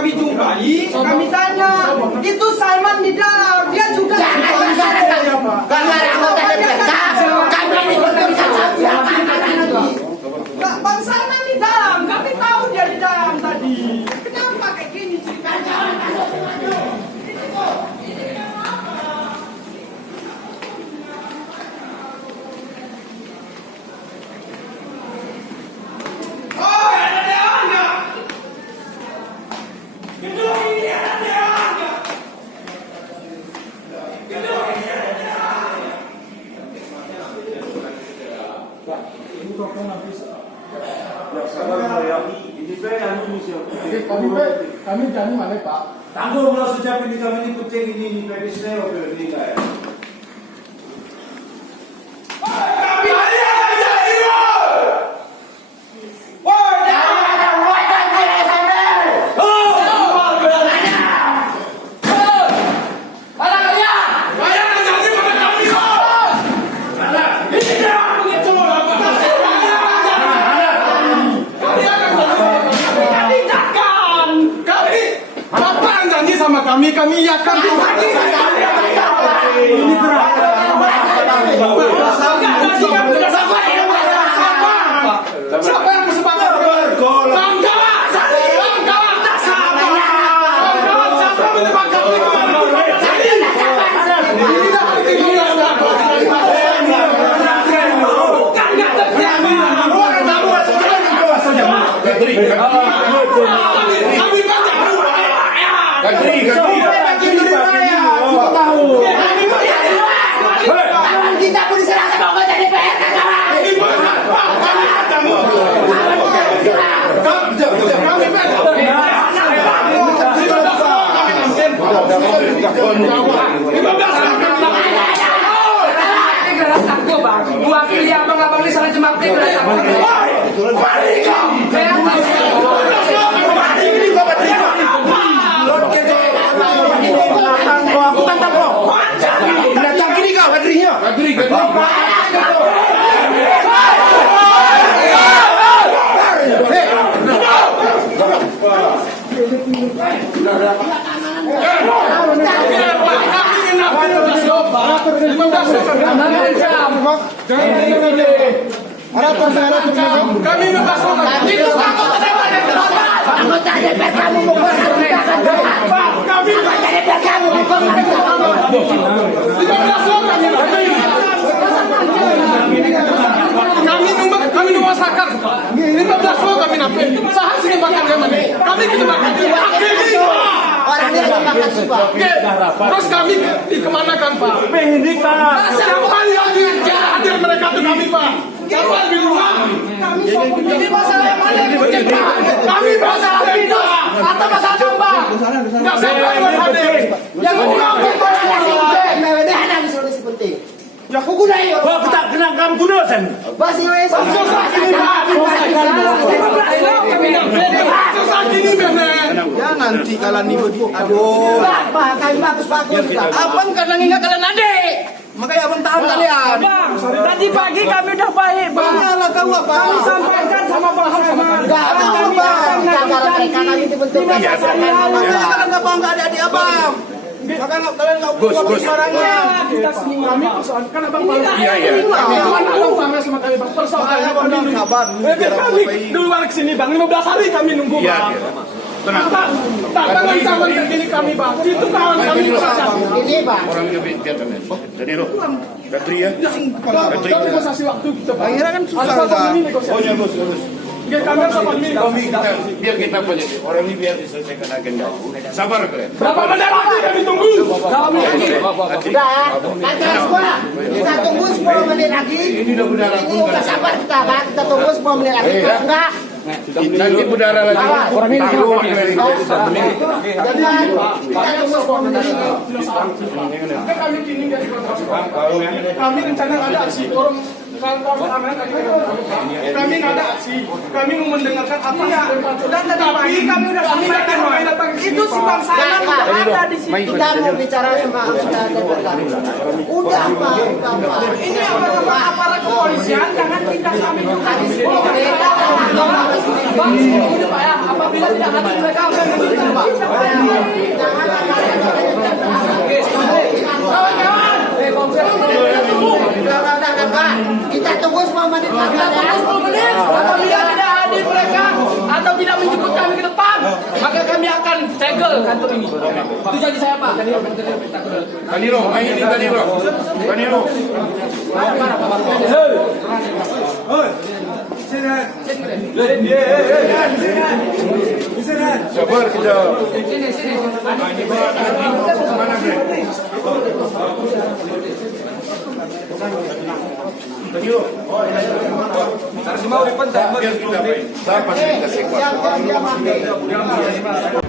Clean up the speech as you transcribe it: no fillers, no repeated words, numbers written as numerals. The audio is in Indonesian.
kami jumpai, kami tanya, itu Salman di dalam, dia juga Bang Salman di dalam, kami tahu dia di dalam tadi. Kenapa kayak gini ceritanya? Kami jangan mana Pak? Tanggung kalau sejak ini kami ini kucing ini profesional ini kayak. Kami yakan ini siapa yang bersepakat? Kita pun diserahkan mau jadi PR Wakili abang-abang ini salah jemaat kami anggota DPR kamu mau kami numasakan 15 lo kami nape saham sini makan kami kita makan orang dia makan sih Pak. Terus kami dikemanakan Pak? Siapa kali yang hadir mereka tuh kami Pak? Siapa yang bilang? Ini masalah yang mana? Kami masalah itu atau masalah apa? Nggak sampai yang hadir. Yang pulang MWD ada misalnya si penting. Ya aku guna yo. Wah, kita kena kamu guna sen. Basi wes. Ya nanti kalian ibu aduh. Pak, kami bagus-bagus. Abang karena ingat kalian adik. Makanya abang tahan kalian. Tadi pagi kami udah baik, Bang. Iyalah tahu apa? Kami sampaikan sama Bang Salman. Enggak tahu Bang. Gara-gara mereka kami dibentuk. Makanya kalian nggak bangga adik-adik abang. Makanya kalian nggak buat suaranya. Kami persoalan kan abang bangga. Iya. Abang bangga sama kami bang. Persoalannya abang dulu. Kami duluan kesini bang. 15 hari kami nunggu bang. Tenang lagi sama gini kami bang. Itu kawan kami Ini Bang. Orangnya biar kami. Jadi lo, Badri ya. Badri. Kita kasih waktu kita bang. Akhirnya kan susah kan. Oh ya bos. Kami sama ini. Biar kita punya orang ini biar diselesaikan agenda. Sabar kalian. Berapa menit lagi kami tunggu? Udah, nanti semua. Kita tunggu 10 menit lagi. Ini udah budara Ini udah sabar kita Bang. Kita tunggu 10 menit lagi. Kalau enggak, nanti budara lagi. Orang ini kita tunggu 10 menit lagi. Kami kini dari kami rencana ada aksi orang. Kami nggak ada aksi, kami mau mendengarkan apa dan tapi kami udah datang Itu si Bang Salman ada di sini. kita mau bicara sama anggota DPR kami. Udah Pak. Ini aparat kepolisian, jangan tindak kami juga di sini. Bang, ini Pak ya, apa apabila tidak hadir mereka akan meminta. Kawan-kawan, Udah, kita tunggu 10 menit lagi kita ya. tunggu 10 menit. Apabila tidak hadir mereka atau tidak menjemput kami ke depan, maka kami akan segel kantor ini. Itu janji saya, Pak. Kaniro, main ini Kaniro. Kaniro. Sabar kita. Mana Bre? Kaniro. Biar kita main. Siapa kita sekor? Diam.